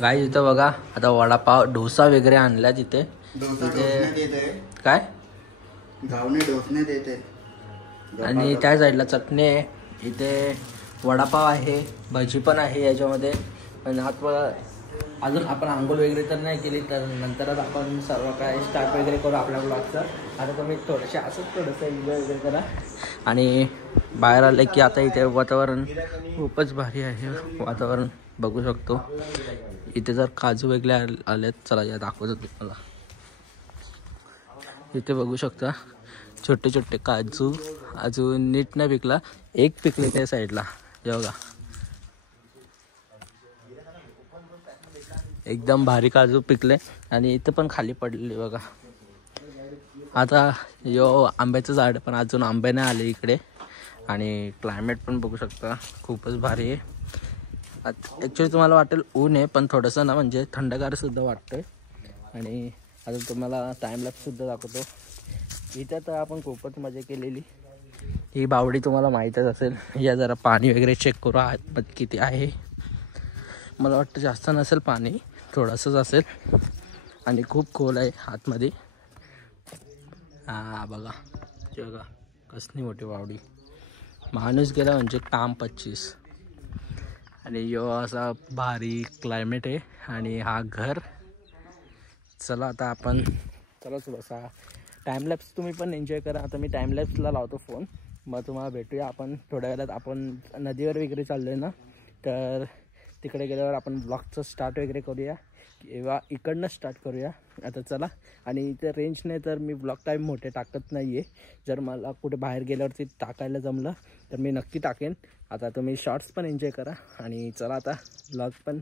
गाईस इथं बघा आता वडापाव डोसा वगैरे आणला तिथे काय घावणे डोसणे देते आणि त्या साईडला चटणी आहे. इथे वडापाव आहे, भजी पण आहे याच्यामध्ये. पण अजून आपण आंघोळ वगैरे तर नाही केली, तर नंतरच आपण सर्व काय स्टार्ट वगैरे करू आपल्या ब्लॉगचं. आता तुम्ही थोडेसे असंच थोडंसं एन्जॉय वगैरे करा. आणि बाहेर आले की आता इथे वातावरण खूपच भारी आहे. वातावरण बघू शकतो. इथे जर काजू वगैरे आलेत, चला या दाखवतो तुम्हाला. इथे बघू शकता छोटे छोटे काजू, अजून नीट नाही पिकला, एक पिकले त्या साईडला. हे बघा एकदम भारी काजू पिकले. आणि इथं पण खाली पडले बघा. आता आंब्याचं झाड पण अजून आंबे नाही आले इकडे. आणि क्लायमेट पण बघू शकता खूपच भारी आहे. ॲक्च्युली तुम्हाला वाटेल ऊन आहे, पण थोडंसं ना म्हणजे थंडगारसुद्धा वाटतं. आणि आता तुम्हाला टाईमलॅपसुद्धा दाखवतो. इथं तर आपण खूपच मजा केलेली. ही बावडी तुम्हाला माहीतच असेल. या जरा पाणी वगैरे चेक करू आतमध्ये किती आहे. मला वाटतं जास्त नसेल पाणी, थोडंसंच असेल. आणि खूप खोल आहे आतमध्ये. हां बघा, ते बघा कसली मोठी बावडी. माणूस गेला म्हणजे काम 25. आणि असा भारी क्लायमेट आहे. आणि हा घर. चला आता आपण थोडासा टाईमलॅप्स तुम्ही पण एन्जॉय करा. आता मी टाईमलॅप्सला लावतो फोन, मग तुम्हाला भेटूया आपण थोड्या वेळात. आपण नदीवर वगैरे चाललो आहे ना, तर तिकडे गेल्यावर आपण ब्लॉगचं स्टार्ट वगैरे करूया किंवा इकडनं स्टार्ट करूया. आता चला. आणि इथे रेंज नाही तर मी ब्लॉग टाईम मोठे टाकत नाही आहे. जर मला कुठे बाहेर गेल्यावरती टाकायला जमलं तर मी नक्की टाकेन. आता तुम्ही शॉर्ट्स पण एन्जॉय करा. आणि चला आता ब्लॉग पण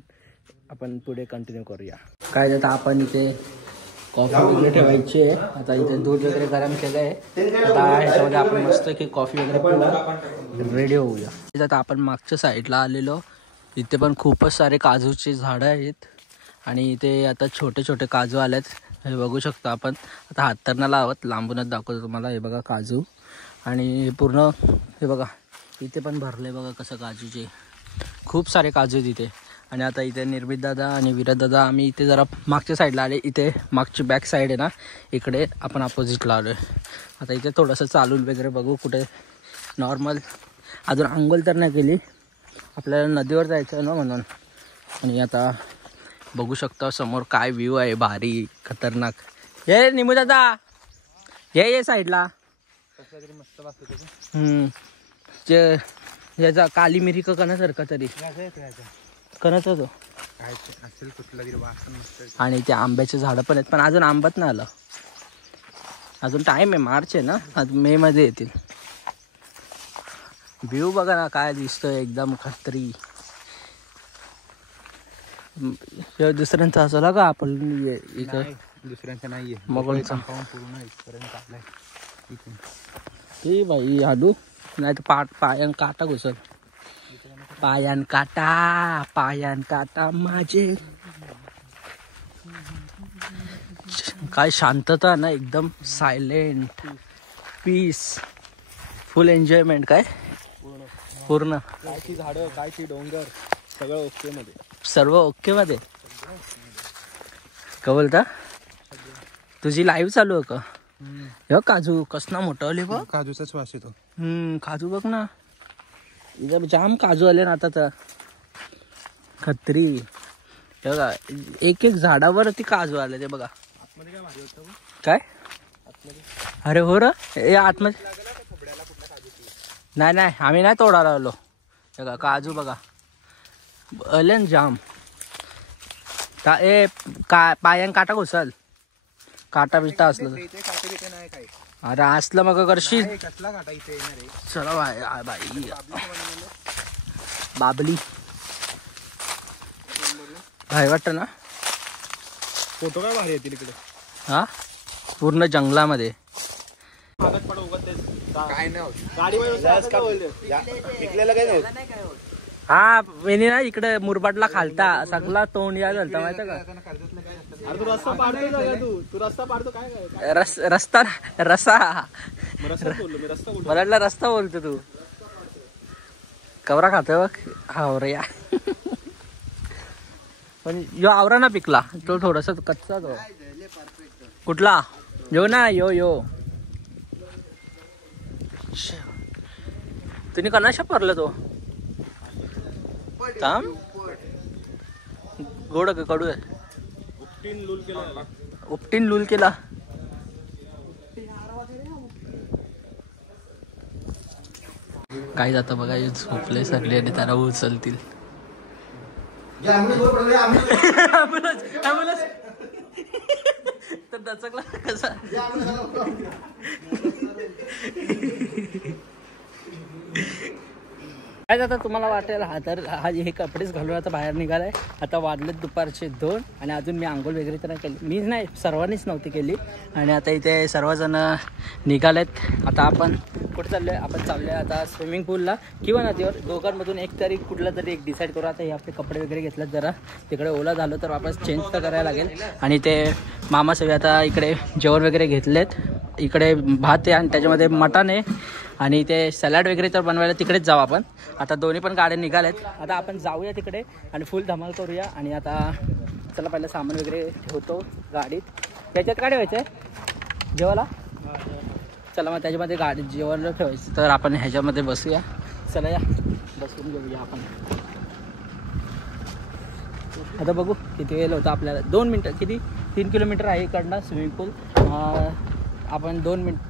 आपण पुढे कंटिन्यू करूया. काय आता आपण इथे कॉफी वगैरे ठेवायची आहे. आता इथे दूध वगैरे गरम केलं आहे. आता ह्याच्यामध्ये आपण मस्त की कॉफी वगैरे पिऊन रेडी होऊया. आता आपण मागच्या साईडला आलेलो. इथे पण खूपच सारे काजूचे झाडं आहेत. आणि इथे आता छोटे छोटे काजू आलेत, हे बघू शकतो आपण. आता हात तर नाही लावत, लांबूनच दाखवतो तुम्हाला. हे बघा काजू. आणि पूर्ण हे बघा इथे पण भरले बघा कसं काजूचे. खूप सारे काजू आहेत इथे. आणि आता इथे निर्मित दादा आणि विराज दादा आम्ही इथे जरा मागच्या साईडला आले. इथे मागची बॅक साईड आहे ना, इकडे आपण अपोजिटला आलो आहे. आता इथे थोडंसं चालून वगैरे बघू कुठे नॉर्मल. अजून आंघोळ तर नाही केली, आपल्याला नदीवर जायचं आहे ना म्हणून. आणि आता बघू शकता समोर काय व्ह्यू आहे भारी खतरनाक. हे निमू दादा ये साईडला. याचा काली मिरी का कणासारखा तरी कणच होतो. आणि ते आंब्याचे झाडं पण आहेत, पण अजून आंबत नाही आलं. अजून टाइम आहे, मार्च आहे ना, आज मे मध्ये येतील. व्ह्यू बघा ना काय दिसतोय, एकदम खत्री. दुसऱ्यांचा असला का आपण इथे दुसऱ्यांचा नाहीये. मग ते बाई हाडू नाही तर पायान काटा घुसल. पायान काटा माझे. काय शांतता ना, एकदम सायलेंट पीस, फुल एन्जॉयमेंट. काय पूर्ण काय ती झाडं, काय ती डोंगर, सगळं ओके मध्ये, सर्व ओके मध्ये. का बोलता, तुझी लाईव्ह चालू आहे का? हे काजू कसना मोठा आले बघ. काजूचाच वास येतो. काजू बघ ना, इथं जाम काजू आले ना आता तर खत्री. हे बघा एक एक झाडावरती काजू आले ते बघा. काय अरे हो र, हे आतमध्ये नाही आम्ही नाही तोडायला आलो. बघा काजू बघा आले ना जाम. पायान काटा घुसल, काटा बिटा असलं अरे असलं मग करशील. चला बाई बाबली भाई वाटतं ना. फोटो काय भारी येतील इकडे. हा पूर्ण जंगलामध्ये. हा वेणी ना इकडे मुरबाडला खालता सगळा तोंड या झालता माहिती का. रस्ता मला रस्ता बोलतो तू. कवरा खातोय बघ. हा रे या पण यो आवरा ना पिकला तो थोडासा कच्चा तो. कुठला यो ना यो तुम्ही कनाशा परला तो थांब गोड का कडू आहे. उपटीन लूल केला. काय जातं बघा हे झोपले सगळे आणि त्याला उचलतील. तर दचकला कसा काय आता तुम्हाला वाटेल हा तर हा हे कपडेच घालून आता बाहेर निघालाय. आता वाजलेत दुपारचे 2 आणि अजून मी आंघोळ वगैरे तर नाही केली. मी नाही सर्वांनीच नव्हती केली. आणि आता इथे सर्वजण निघालेत. आता आपण कुठे चाललोय. आपण चाललोय आता स्विमिंग पूलला किंवा नदीवर दोघांमधून एक तरी कुठला तरी एक डिसाईड करू. आता हे आपले कपडे वगैरे घेतलेत. जरा तिकडे ओला झालं तर वापस चेंज तर करायला लागेल. आणि ते मामा सगळे आता इकडे जेवण वगैरे घेतलेत. इकडे भात आहे आणि त्याच्यामध्ये मटण आहे आणि ते सॅलड वगैरे तर बनवायला तिकडेच जाऊ आपण. आता दोन्ही पण गाड्या निघाल्यात. आता आपण जाऊया तिकडे आणि फुल धमाल करूया. आणि आता चला पहिलं सामान वगैरे ठेवतो गाडीत. त्याच्यात काय ठेवायचं आहे जेवायला. चला मग त्याच्यामध्ये गाडी जेवण ठेवायचं तर आपण ह्याच्यामध्ये बसूया. चला या बसून घेऊया आपण. आता बघू किती वेळ होतं आपल्याला. 2 मिनटं किती 3 किलोमीटर आहे इकडनं स्विमिंग पूल. आपण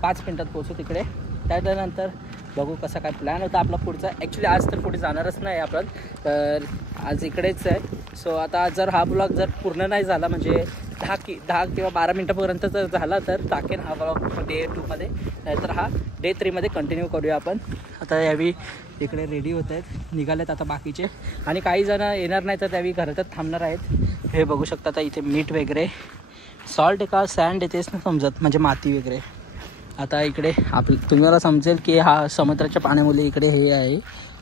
5 मिनटात पोहोचू तिकडे. त्याच्यानंतर बघू कसा काय प्लॅन होता आपला पुढचा. ॲक्च्युली आज तर पुढे जाणारच नाही आपण तर आज इकडेच आहे. सो आता जर हा ब्लॉग जर पूर्ण नाही झाला म्हणजे 10 किंवा 12 मिनटापर्यंत जर झाला तर टाकेन हा ब्लॉग डे 2 मध्ये. नाहीतर हा डे 3 मध्ये कंटिन्यू करूया आपण. आता यावेळी इकडे रेडी होत आहेत निघालेत आता बाकीचे. आणि काही जण येणार नाही तर त्यावेळी घरातच थांबणार आहेत. हे बघू शकता आता इथे मीठ वगैरे सॉल्ट का सँड येतेच ना समजत म्हणजे माती वगैरे. आता इकडे तुम्हाला समजेल की हा समुद्राच्या पाण्यामुळे इकडे हे आहे.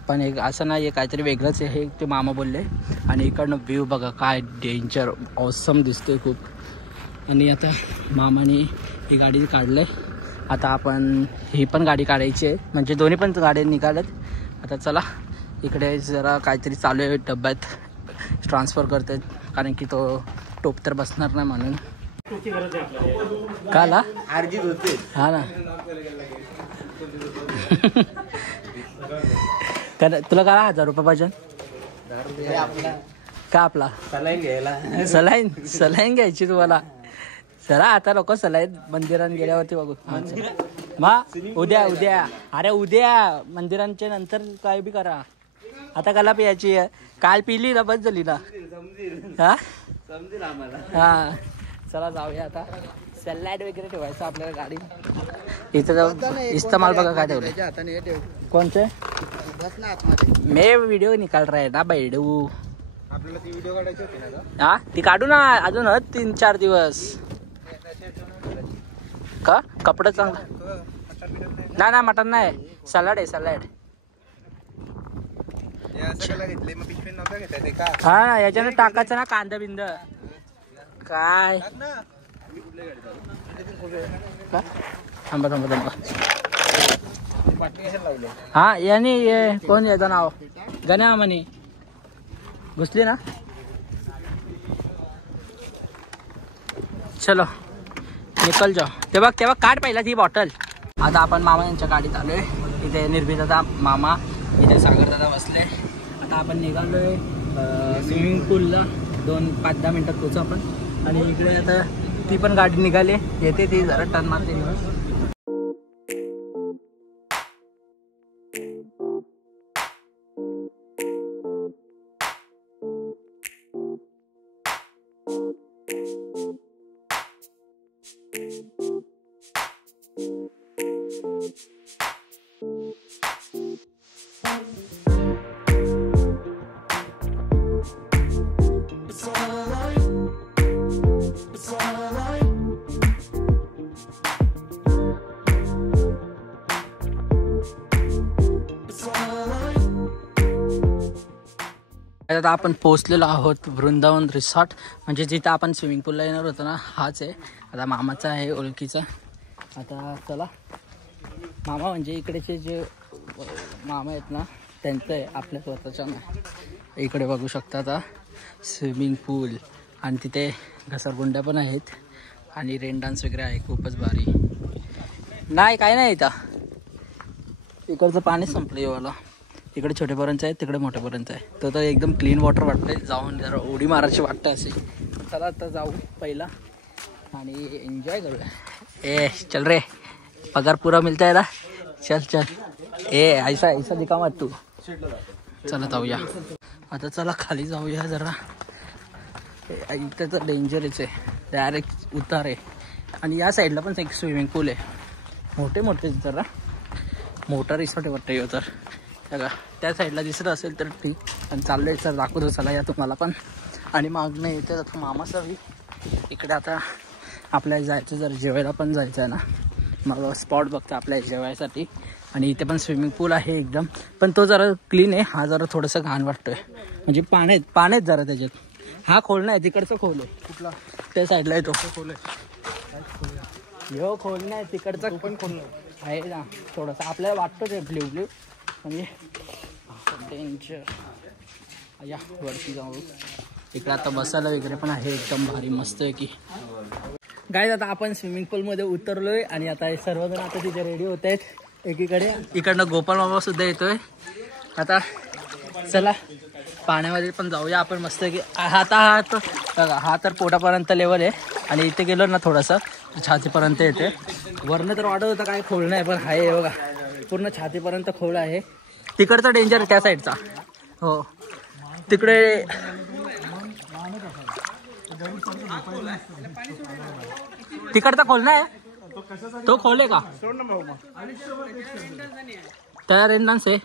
पण एक असं नाही आहे काहीतरी वेगळंच आहे हे ते मामा बोलले. आणि इकडनं व्ह्यू बघा काय डेंजर ऑसम दिसते खूप. आणि आता मामाने ही गाडी काढलं आहे. आता आपण ही पण गाडी काढायची आहे म्हणजे दोन्ही पण गाड्या निघाल्यात. आता चला इकडे जरा काहीतरी चालू आहे डब्यात ट्रान्सफर करतात कारण की तो टोप तर बसणार नाही म्हणून. काला अर्जित होते हा ना तुला काय 1000 रुपये पाहिजे का आपला सलाईन घ्यायला. सलाईन घ्यायची तुम्हाला. चला आता लोक सलाईन मंदिरात गेल्यावरती बघू. उद्या अरे उद्या मंदिरांच्या नंतर काय बी करा. आता कला प्यायची काल पिली ना बस झाली ना. हा समजेल आम्हाला. हा चला जाऊया आता. सॅलड वगैरे ठेवायचं आपल्याला गाडी. इथं जाऊन इस्तेमाल बघा काय ठेवलं. कोणते मे व्हिडिओ निकाल रहा है ना बैडू. आपल्याला ती व्हिडिओ काढायची होती ना. हा ती काढू ना अजून 3-4 दिवस. का कपडे चांगलं ना मटन नाही सॅलड आहे सॅलड. हा याच्यानं टाकायचं ना कांदा बिंद काय. थांबा हा याने कोण याचं नाव गण्या म्हणे घुसली ना. चलो निकल जाओ. ते बघ काढ पहिला ती बॉटल. आता आपण मामा यांच्या गाडीत आलोय. इथे निर्भीदादा मामा इथे सागरदादा बसले. आता आपण निघालोय स्विमिंग पूलला. 5-10 मिनटात पोहोचू आपण. आणि इकडे आता ती पण गाडी निघाली येते ती जरा टर्न मारते दिवस. आता आपण पोहोचलेलो आहोत वृंदावन रिसॉर्ट म्हणजे जिथं आपण स्विमिंग पूलला येणार होतो ना हाच आहे. आता मामाचा आहे ओळखीचा. आता चला मामा म्हणजे इकडेचे जे मामा आहेत ना त्यांचं आहे आपल्या स्वतःच्या नाही. इकडे बघू शकता आता स्विमिंग पूल आणि तिथे घसरगुंड्या पण आहेत आणि रेन डान्स वगैरे आहे. खूपच भारी. नाही काय नाही इथं. इकडचं पाणी संपलं येवाला. इकडे छोटेपर्यंत आहे, तिकडे मोठ्यापर्यंत आहे. तर एकदम क्लीन वॉटर वाटतंय. जाऊन जरा उडी मारायची वाटतं असे. चला आता जाऊ पहिला आणि एन्जॉय करूया. ए चल रे, पगार पुरा मिळता है ना. चल चल. ए ऐसा ऐसा दिखा मत तू. चला जाऊया आता. चला खाली जाऊया जरा. इथं तर डेंजरच आहे. डायरेक्ट उतार आहे. आणि या साईडला पण एक स्विमिंग पूल आहे. मोठे मोठे जरा मोठा रिसॉर्ट आहे वाटतं येऊ तर. बघा त्या साईडला दिसत असेल तर ठीक. आणि चाललं आहे सर दाखवतो चला या तुम्हाला पण. आणि मागणं येतं आता मामा सर. इकडे आता आपल्याला जायचं, जर जेवायला पण जायचं आहे ना. मग स्पॉट बघतो आपल्या जेवायसाठी. आणि इथे पण स्विमिंग पूल आहे एकदम, पण तो जरा क्लीन आहे. हा जरा थोडंसं घाण वाटतोय. म्हणजे पाण्यात जरा त्याच्यात. हा खोल नाही, तिकडचं खोल आहे. कुठला? त्या साईडला आहे तो खोल आहे. हो खोल नाही, तिकडचा पण खोल आहे ना थोडंसं. आपल्याला वाटतं ते ब्ल्यू ब्ल्यू म्हणजे डेंजर. या वरती जाऊ. इकडे आता बसायला वगैरे पण आहे एकदम भारी मस्त आहे की. गाईज आता आपण स्विमिंग पूलमध्ये उतरलोय आणि आता हे सर्वजण आता तिथे रेडी होत आहेत. एकीकडे इकडनं गोपाल मामा सुद्धा येतोय. आता चला पाण्यामध्ये पण जाऊया आपण मस्त की. आता बघा हा तर पोटापर्यंत लेवल आहे. आणि इथे गेलो ना थोडंसं छातीपर्यंत येते. वरनं तर वाटत होतं काय खोल नाही, पण आहे बघा पूर्ण छातीपर्यंत खोल आहे. तिकडचा डेंजर त्या साईडचा. हो तिकडे तिकडचा खोल नाही. तो खोल आहे का? त्या रेन डान्स आहे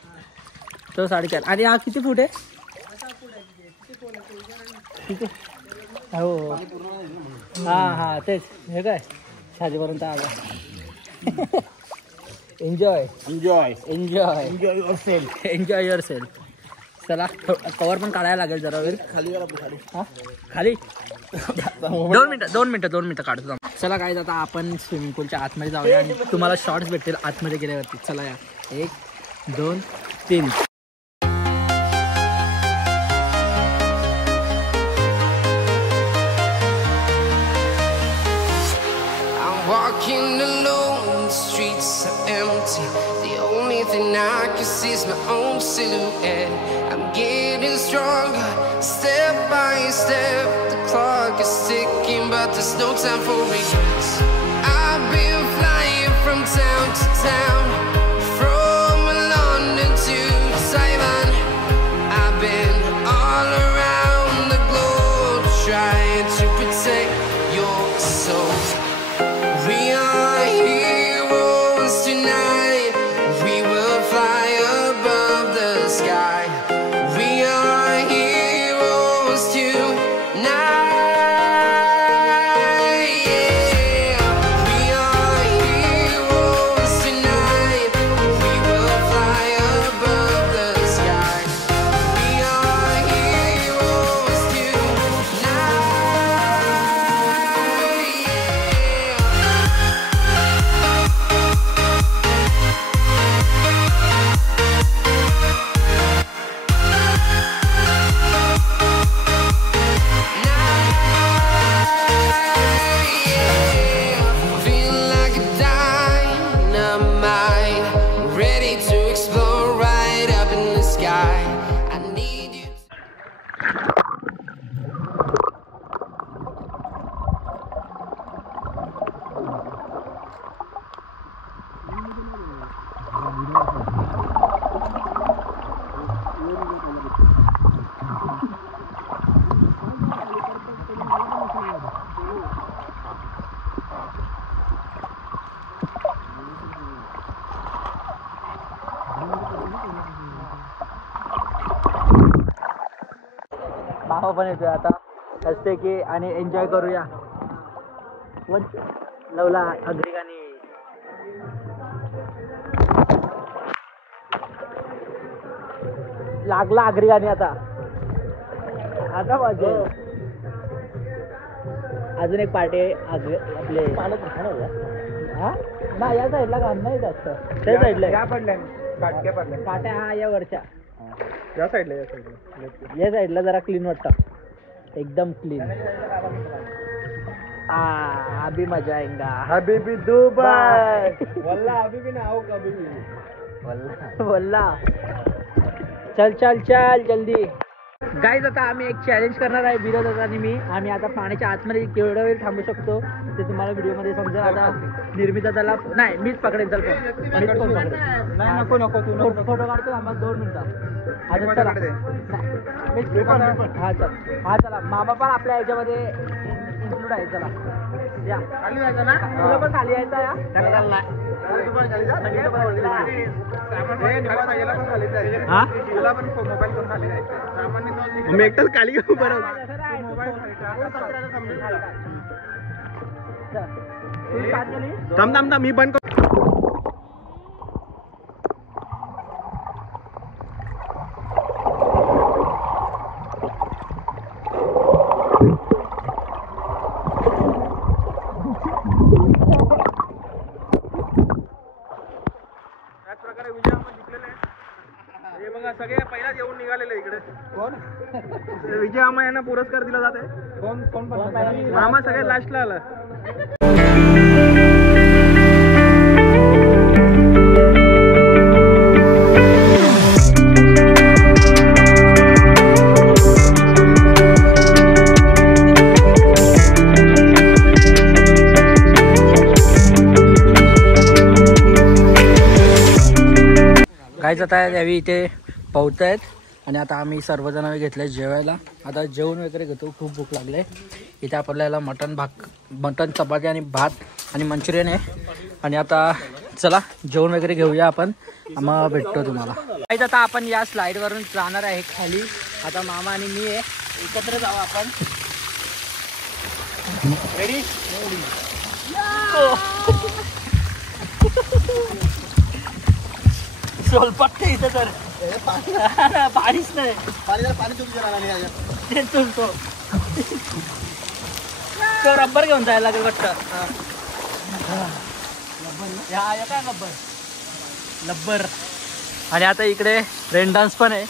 तो 4.5. आणि हा किती फूट आहे? ठीक आहे. हो हां तेच. हे काय छातीपर्यंत आला. Enjoy enjoy enjoy enjoy your self. Enjoy your self. चला कवर पण काढायला लागेल जरा वेळ. खाली हां खाली 2 मिनटं काढतो. चला काय आता आपण स्विमिंग पूलच्या आतमध्ये जाऊया आणि तुम्हाला शॉर्ट्स भेटतील आतमध्ये गेल्यावरती. चला या 1 2 3. Walking alone, the streets are empty. The only thing I can see is my own silhouette. I'm getting stronger, step by step. The clock is ticking, but there's no time for regrets. I've been flying from town to town, from London to Taiwan. I've been all around the globe, trying to protect your soul. We are heroes tonight. We will fly above the sky. We are heroes tonight. Yeah. We are heroes tonight. We will fly above the sky. We are heroes tonight. Feel like a dynamite, ready to explore right up in the sky. I need you. मामा पण येतोय आता असते की. आणि enjoy करूया. लवला अग्रिकानी लागला. अग्रिकानी आता माझे अजून एक पार्टी आहे आपले. हा ना या साईडला घाण नाही जास्त. त्या साईडला काट्या. हा या वरच्या या साईडला जरा क्लीन वाटतं. एकदम क्लीन. अभी मजा आएगा. हबीबी दुबई. वल्ला हबीबी ना आओ कभी भी. वल्ला. चल चल चल जल्दी. गाईज आता आम्ही एक चॅलेंज करणार आहे विरोध आणि मी. आम्ही आता पाण्याच्या आतमध्ये केवढा वेळ थांबू शकतो ते तुम्हाला व्हिडिओमध्ये समजेल. आता निर्मिता त्याला नाही मीच पकडेल. चल मीच फोन पकडेल. नाही नको नको तू फोटो काढतो आम्हाला 2 मिनिटं. आता चला मीच हा चल. हा चला मामा पण आपल्या ह्याच्यामध्ये इन्क्लूड आहे. चला या खाली जायचं ना. तुला पण खाली यायचं या. हा तुला पण मोबाईल करून खाली जायचं. मी एकटाच खाली घेऊ बरं. थांब थांब थांब मी बंद करतो. हे बघा सगळे पहिलाच येऊन निघालेले इकडे. कोण? विजय आम्हा यांना पुरस्कार दिला जाते. कोण कोण मामा सगळ्यात लास्टला आला. गाईज आता यावी इथे पोहत आहेत आणि आता आम्ही सर्वजण घेतले जेवायला. आता जेवण वगैरे घेतो. खूप भूक लागले. इथे आपल्याला मटन चपाती आणि भात आणि मंचुरियन आहे. आणि आता चला जेवण वगैरे घेऊया आपण. मग भेटतो तुम्हाला. गाईज आता आपण या स्लाईडवरून जाणार आहे खाली. आता मामा आणि मी आहे एकत्र जाऊ आपण. रेडी? सोलपट्टे इथं तर पाणीच नाही. तो रब्बर घेऊन जायला लागेल वाटतं. काय लब्बर. आणि आता इकडे रेन डान्स पण आहे.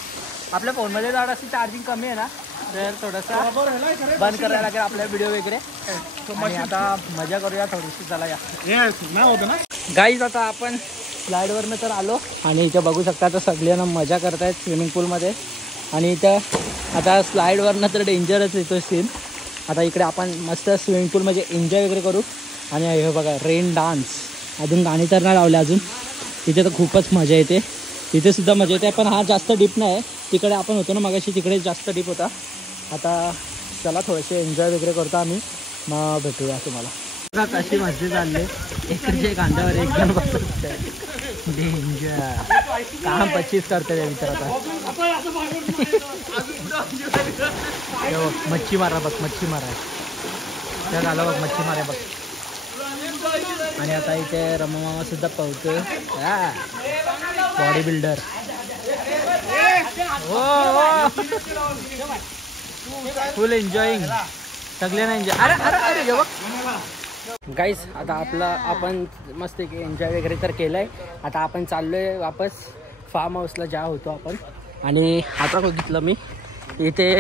आपल्या फोनमध्ये जर अशी चार्जिंग कमी आहे ना तर थोडासा बंद करायला लागेल आपल्या व्हिडिओ वगैरे. आणि आता मजा करूया थोडीशी. चला या. गाईज आता आपण स्लाईडवरनं तर आलो आणि इथं बघू शकता तर सगळ्यांना मजा करतायत स्विमिंग पूलमध्ये. आणि इथं आता स्लाईडवरनं तर डेंजरच येतो सीन. आता इकडे आपण मस्त स्विमिंग पूलमध्ये एन्जॉय वगैरे करू. आणि हे बघा रेन डान्स. अजून गाणी तर नाही लावले अजून. तिथे तर खूपच मजा येते. तिथे सुद्धा मजा येते पण हा जास्त डीप नाही आहे. तिकडे आपण होतो ना मगाशी तिकडे जास्त डीप होता. आता चला थोडेसे एन्जॉय वगैरे करतो आम्ही. मग भेटूया तुम्हाला. कशी मस्ती चालली. एकडच्या कांद्यावर एक जण बसत डेंजर. काम 25 करते त्या मित्राचा. मच्छी मारा बघ. मच्छी मारा त्या झालं बघ. मच्छी मारा बघ. आणि आता इथे रमामामा सुद्धा पाहतोय. Body builder. फुल एन्जॉईंग. सगळ्यांना एन्जॉय. अरे अरे अरे बघ. गाईज आता आपण मस्त एन्जॉय वगैरे तर केलं आहे. आता आपण चाललो आहे वापस फार्म हाऊसला ज्या होतो आपण. आणि आता बघितलं मी इथे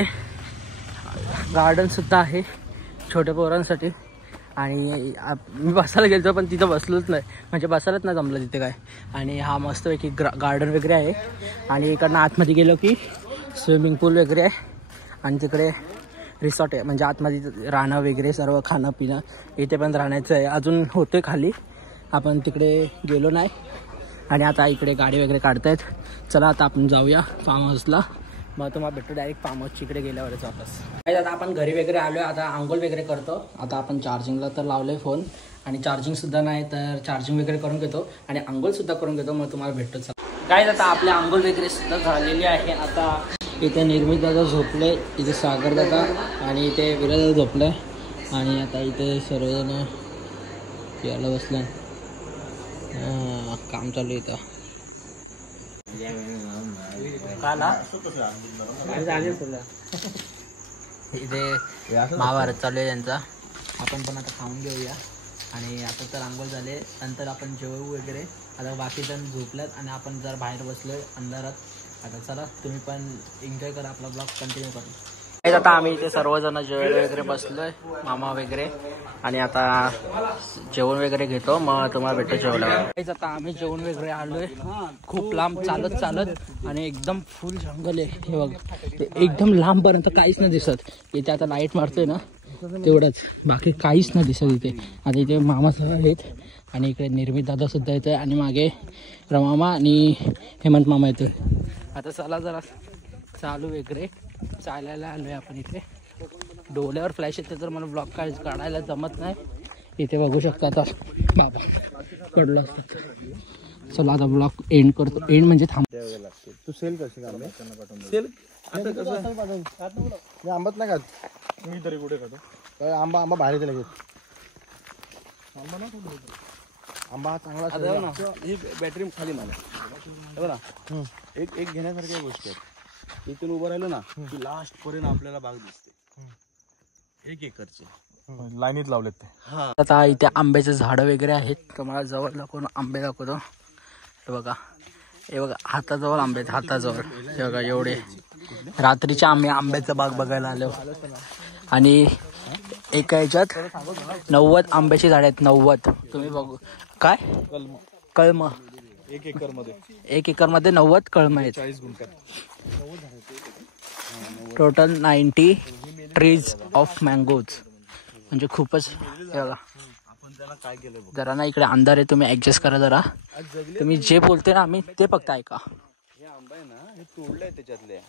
गार्डनसुद्धा आहे छोट्या पोरांसाठी. आणि मी बसायला गेलो पण तिथं बसलोच नाही. म्हणजे बसायलाच नाही जमलं तिथे काय. आणि हा मस्तपैकी गार्डन वगैरे आहे. आणि इकडनं आतमध्ये गेलो की स्विमिंग पूल वगैरे आहे. आणि तिकडे रिसॉर्ट आहे. म्हणजे आतमध्ये राहणं वगैरे सर्व खाणं पिणं इथे पण राहण्याचं आहे. अजून होते खाली. आपण तिकडे गेलो नाही. आणि आता इकडे गाडी वगैरे काढतायत. चला आता आपण जाऊया फार्म हाऊसला. मग तुम्हाला भेटतो डायरेक्ट फार्म हाऊसच्या इकडे गेल्यावरच वापस. आता आपण घरी वगैरे आलो आहे. आता आंघोळ वगैरे करतो. आता आपण चार्जिंगला तर लावलं आहे फोन. आणि चार्जिंगसुद्धा नाही तर चार्जिंग वगैरे करून घेतो. आणि आंघोळसुद्धा करून घेतो. मग तुम्हाला भेटतो. काय आता आपले आंघोळ वगैरे सुद्धा झालेली आहे. आता इथे निर्मित दादा झोपले. इथे सागर दादा आणि इथे विरा दादा झोपले. आणि आता इथे सर्वजण यायला बसलं. काम चालू इथं. इथे महाभारत चालू आहे त्यांचा. आपण पण आता खाऊन घेऊया. आणि आता तर आंघोळ झाले. नंतर आपण जेवू वगैरे. आता बाकी जण झोपल्यात आणि आपण जर बाहेर बसलोय अंधारात. आता चला तुम्ही पण एन्जॉय करा. आपला ब्लॉग कंटिन्यू करा. आता आम्ही इथे सर्वजण जेवण वगैरे बसलोय, मामा वगैरे, आणि आता जेवण वगैरे घेतो, मग तुम्हाला भेटतो जेवणावर. आता आम्ही जेवण वगैरे आलोय, खूप लांब चालत चालत, आणि एकदम फुल जंगल आहे हे बघ, एकदम लांबपर्यंत काहीच नाही दिसत. इथे आता लाईट मारतोय ना तेवढंच, बाकी काहीच नाही दिसत इथे. आता इथे मामा सगळं आहेत, आणि इकडे निर्मित दादा सुद्धा येतोय, आणि मागे रमामा आणि हेमंत मामा येतोय. आता चला जरा चालू वगैरे चालायला आलोय आपण इथे. डोळ्यावर फ्लॅश येते तर मला ब्लॉग काढायला जमत नाही. इथे बघू शकता आता बाबा पडलो असतात. चला आता ब्लॉग एंड करतो. एंड म्हणजे थांब. तू सेल करशील आंबे? सेल आता कसं आंबाच नाही खात मी तरी कुठे खातो काय. आंबा भारी दिला घेत. आंबा चांगला ही बॅटरी खाली मला ना एक घेण्यासारख्या गोष्टी आहेत. इथून उभं राहिलो ना की लास्ट पर्यंत आपल्याला बाग दिसते. 1 एकरचे लाईनीत लावलेत ते. आता इथे आंब्याचे झाडं वगैरे आहेत. तुम्हाला जवळ दाखवून आंबे दाखवतो. हे बघा, हे बघा, हाताजवळ आंबे आहेत, हाताजवळ. हे बघा एवढे. रात्रीच्या आम्ही आंब्याचा बाग बघायला आलो, आणि एका ह्याच्यात 90 आंब्याची झाडं आहेत. 90 तुम्ही बघू काय कळम 1 एकरमध्ये 1 एकरमध्ये 90 कळम आहेत. 40 गुंठ्यात टोटल 90 ट्रीज ऑफ मँगोज. म्हणजे खूपच. बघा काय केलं जरा ना इकडे अंधार आहे, तुम्ही ऍडजस्ट करा जरा. तुम्ही जे बोलते ना आम्ही ते फक्त ऐका. हे आंबा आहे ना, हे तोडलंय त्याच्यातले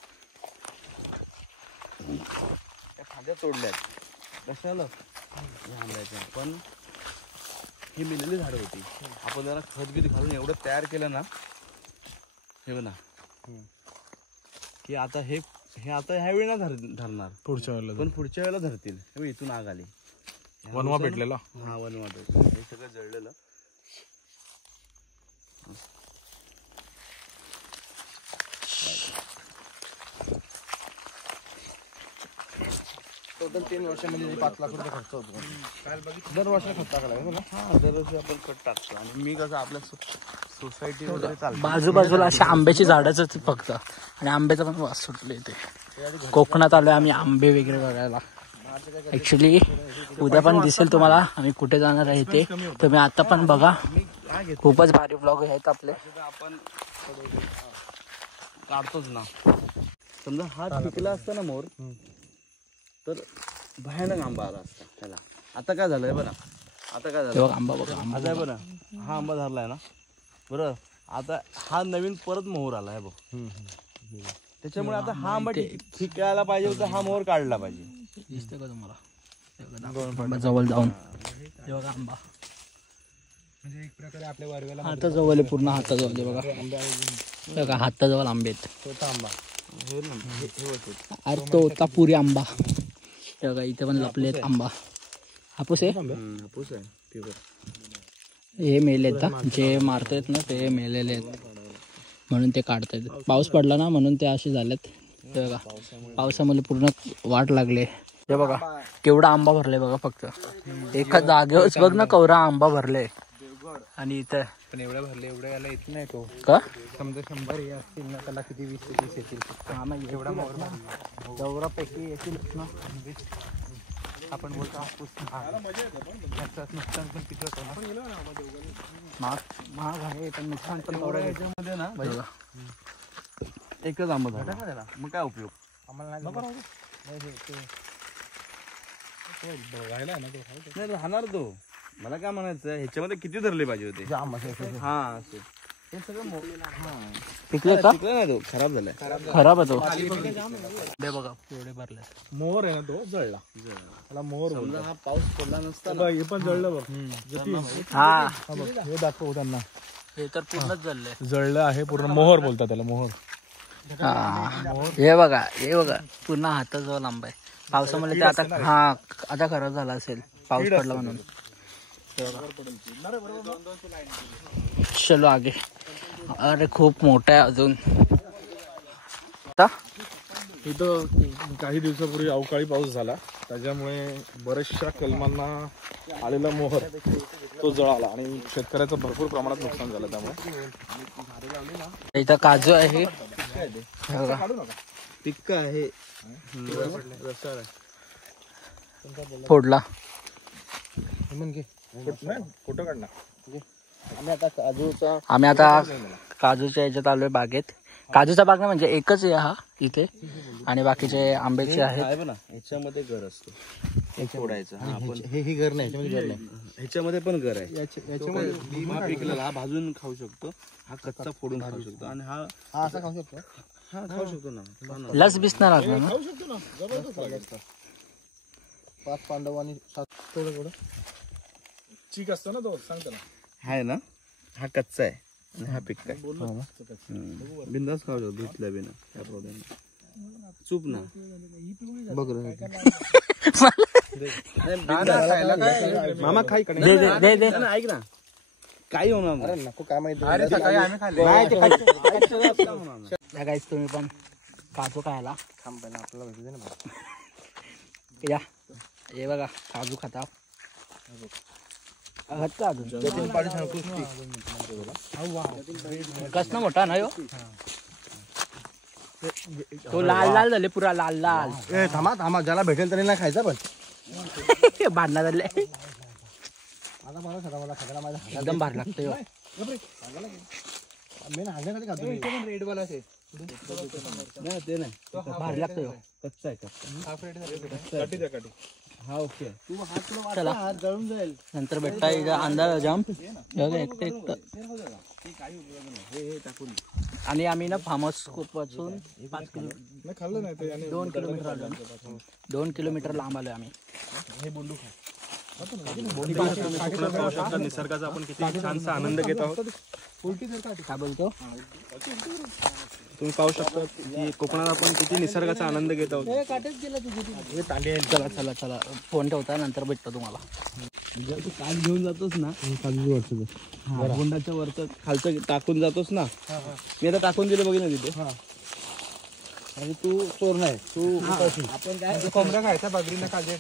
फांद्या तोडल्यात. कशाला आंब्याच्या? पण ही मिळालेली झाडं होती. आपण जरा खतबीत घालून एवढं तयार केलं ना, हे ना की आता हे आता ह्या वेळी ना धरणार, पुढच्या वेळेला. पण पुढच्या वेळेला धरतील. हे इथून आग आली. वनवा भेटलेला. हा वनवा भेटला. हे सगळं जळलेलं. टोटल 3 वर्षामध्ये 5 लाख रुपये खर्च होतो. दरवर्षी खत टाकायला लागेल ना. हा दरवर्षी आपण खत टाकतो. आणि मी कसं आपल्या सोसायटी वगैरे चालतो. बाजूबाजूला अशा आंब्याची झाडच फक्त, आणि आंब्याचा पण वास सुटले इथे. कोकणात आलोय आम्ही आंबे वगैरे बघायला. ऍक्च्युली उद्या पण दिसेल तुम्हाला आम्ही कुठे जाणार आहे ते. तुम्ही आता पण बघा, खूपच भारी ब्लॉग आहेत आपले. आपण काढतोच ना. समजा हा पिकला असता ना मोर, तर भयानक आंबा आला असता त्याला. आता काय झालंय बघा, आता काय झालं आंबा बघा. आता आहे बघा, हा आंबा धरलाय ना बरोबर. आता हा नवीन परत मोहर आलाय बघ. त्याच्यामुळे आता हा आंबा पिकायला पाहिजे तर हा मोहर काढला पाहिजे. दिसतंय का तुम्हाला जवळ जाऊन? हे बघा आंबा म्हणजे एक प्रकारे आपल्या वर्गाला हाताजवळ आहे, पूर्ण हाताजवळ. बघा हाताजवळ आंबे आहेत. छोटा आंबा. अरे तोता पुरी आंबा. बघा इथे पण लपलेत आंबा. हापूस आहे. हापूस आहे. हे मेलेत का, जे मारतायत ना ते मेलेले आहेत, म्हणून ते काढतायत. पाऊस पडला ना म्हणून ते असे झालेत. ते बघा पावसामुळे पूर्ण वाट लागले. हे बघा केवढा आंबा भरलाय बघा. फक्त एका जागेवरच बघ ना कवरा आंबा भरले. आणि इथं पण एवढ्या भरले, एवढ्या याला येत नाही तो का. समजा 100 हे असतील ना, त्याला किती 20-30 येतील. एवढा चौरापैकी येतील ना. आपण बोलतो हापूस नुकसान पण किती होतं ना. महाग आहे पण नुकसान पण एवढ्या याच्यामध्ये ना बघा एकच आंबा झाला त्याला. मग काय उपयोग आम्हाला नाही राहणार तो. मला काय म्हणायचं ह्याच्यामध्ये किती धरले पाहिजे होते. हा असं हे सगळं पिकलं का. पिकलं नाही, तो खराब झालाय. खराब आहे तो. बघा एवढे भरले. मोहर आहे ना तो जळला. त्याला मोहर बोलला. हा पाऊस पडला नसता ना, हे पण जळलं बघ. हा हे दाखव त्यांना. हे तर पूर्णच जळले. जळलं आहे पूर्ण. मोहर बोलतात त्याला, मोहर. हे बघा, हे बघा पूर्ण हाताजवळ आंबा आहे. पावसामुळे ते आता हा आता खराब झाला असेल, पाऊस पडला म्हणून. चलो आगे. अरे खूप मोठा आहे अजून. इथं काही दिवसापूर्वी अवकाळी पाऊस झाला, त्याच्यामुळे बऱ्याचशा कलमांना आलेला मोहर तो जळाला आणि शेतकऱ्याचं भरपूर प्रमाणात नुकसान झालं. त्यामुळे इथं काजू आहे. पिक्का आहे रसाळ आहे. फोडला. फोटो काढला. आम्ही आता काजूच्या याच्यात आलोय बागेत. काजूचा बाग नाही म्हणजे एकच आहे हा इथे आणि बाकीचे आंब्याचे आहेत. आहे ना ह्याच्यामध्ये घर असतो हे फोडायचं. हे घर नाही ह्याच्यामध्ये पण घर आहे. हा पिकलेला हा भाजून खाऊ शकतो, हा कच्चा फोडून खाऊ शकतो आणि हा असा खाऊ शकतो. हा खाऊ शकतो ना. लस बिसणार लागणार ना. खाऊ शकतो ना. जबरदस्त 5 पांडव आणि 7 थोडं चीक असतो ना तो सांगतो ना. आहे ना हा कच्चा आहे आणि हा पिक्का आहे. बिंदास खाऊ शकतो धुतल्या बिना त्या प्रॉब्लेम. चूप ना बघ मामा खाई दे दे दे. ऐक ना काही होणार नाही. नको काय माहिती. गाईस तुम्ही पण काजू खायला थांबायला आपल्याला भेटू दे ना. या. हे बघा काजू खाता का अजून कसं मोठा ना तो लाल लाल झाले पुरा लाल लाल. थांबा थांबा ज्याला भेटेल तरी नाही खायचा पण भांडणा झाले आता मला खायला माझ्या एकदम भारी लागतंय हो. मेन हांड्यासाठी खातो रेड वाला नाही ते नाही भारी लागतंय हो. कच्चा आहे कच्चा. हा ओके. चला हात जळून जाईल. नंतर भेटता इथं अंदाज जाम एकटं एकटं. आणि आम्ही ना फार्म हाऊस पासून 5 किलोमीटर खाल्लं नाही ते 2 किलोमीटर आलो. 2 किलोमीटर लांब आलोय आम्ही. निसर्गाचा आपण किती छानसा आनंद घेत आहोत. काय बोलतो तुम्ही पाहू शकता की कोकणात आपण किती निसर्गाचा आनंद घेत आहोत. चला चला चला फोन ठेवता नंतर भेटतो तुम्हाला. जर तू काच घेऊन जातोस ना बोंडाच्या वरचं खालचं टाकून जातोस ना. मी आता टाकून दिलं बघितलं तिथे. आणि तू चोर नाही तू आपण काय कोंबड्या खायचा बाजरीला काजू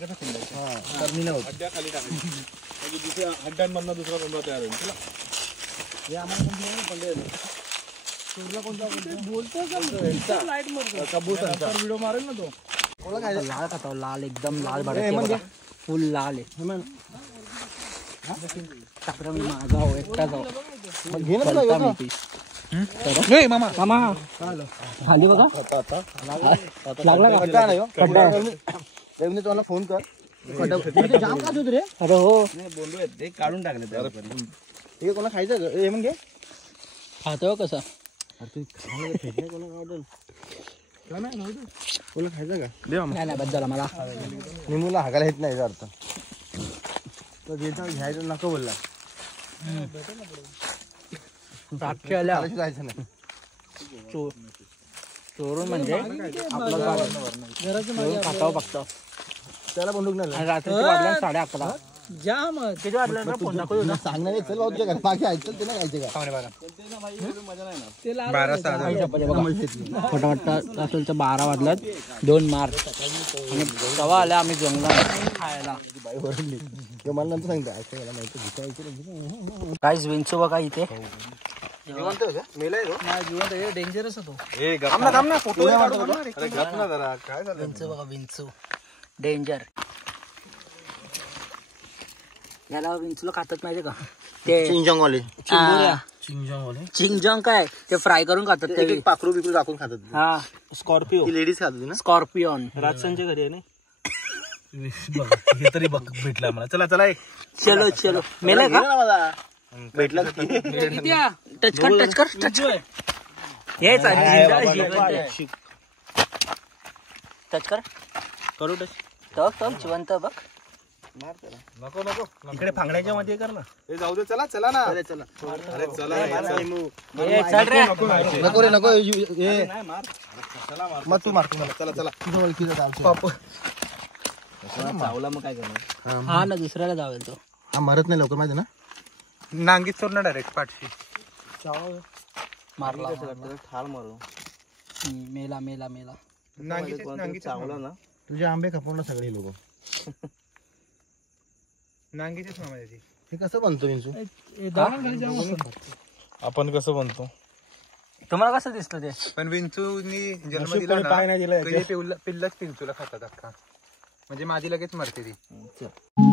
मी नव्हतं. हड्ड्या खाली टाकायची म्हणजे दुसऱ्या हड्ड्यांमधनं दुसरा कोंबडा तयार होईल. चला हे आम्हाला व्हिडिओ मारेल ना तो. लाल खाता लाल एकदम लाल भडक फुल लाल आहे. टाकरा मी माझा हो एकटा जाऊ मामा मामा खाली बघा लागला तुम्हाला फोन कर. जाम का रे. अरे हो बोललो ते काढून टाकले. हे कोणा खायचं हे मग घे खातो कसं. कोणा खायचं का नाही नाही बस झाला मला. निमूला हाकायला येत नाही अर्थ तो घ्यायचं नको बोलला. साक्षी आल्या जायचं नाही. चोरून म्हणजे आपलं खाताव फक्त. त्याला बंदूक नाही. आणि रात्रीची वाजल्या 11:30. जाम किती वाजल्या ना फोन दाखव ना. सांगणार चल भाऊ तुझ्या बाकी ऐकतं ते नाही खायचं का फटाफट असेलच्या 12 वाजल्यात 2 मार्च आणि तेव्हा आल्या आम्ही जंगलात खायला. बाई ओरडली मला नंतर सांगतो ऐकतं मला माहिती घ्यायचं. काहीच विंचू बघा इथे. डेंजरस होतो विंचू बघा विंचू डेंजर. याला विंचूला खातात माहिती का ते चिंजॉंगवाले चिंगजॉंग काय ते फ्राय करून खातात ते पाखरू बिकरू टाकून खातात. हा स्कॉर्पिओ लेडीज खात होती ना. स्कॉर्पिओन राजसनच्या घरी आहे ना. हे तरी बघ भेटला मला. चला चला एक चलो चलो मेला का भेटला टच कर टच कर टच कर टच कर करू टच. तब तब जिवंत बघ. नको नको इकडे फांगड्याच्या मध्ये कर ना. हे जाऊ दे. चला चला ना. अरे चला नको रे नको चला मग तू मारतो मला. चला चला चावला मग काय करणार. हा ना दुसऱ्याला जावेल तो. हा मरत नाही लवकर माहिती ना. नांगीत सोड ना डायरेक्ट पाठशी मारला ठार मारू. मेला मेला मेला चावला ना. तुझे आंबे खपवणार सगळे लोक. नांगीचेच मामा त्याची. हे कसं बनतो विंचू. आपण कसं बनतो तुम्हाला कसं दिसलं ते? पण विंचूनी जन्म नशीब दिला कोणी पाय नाही दिला ना, याच्यात. पिल्लच पिंचूला खातात अख्खा, म्हणजे माझी लगेच मरते ती. चल.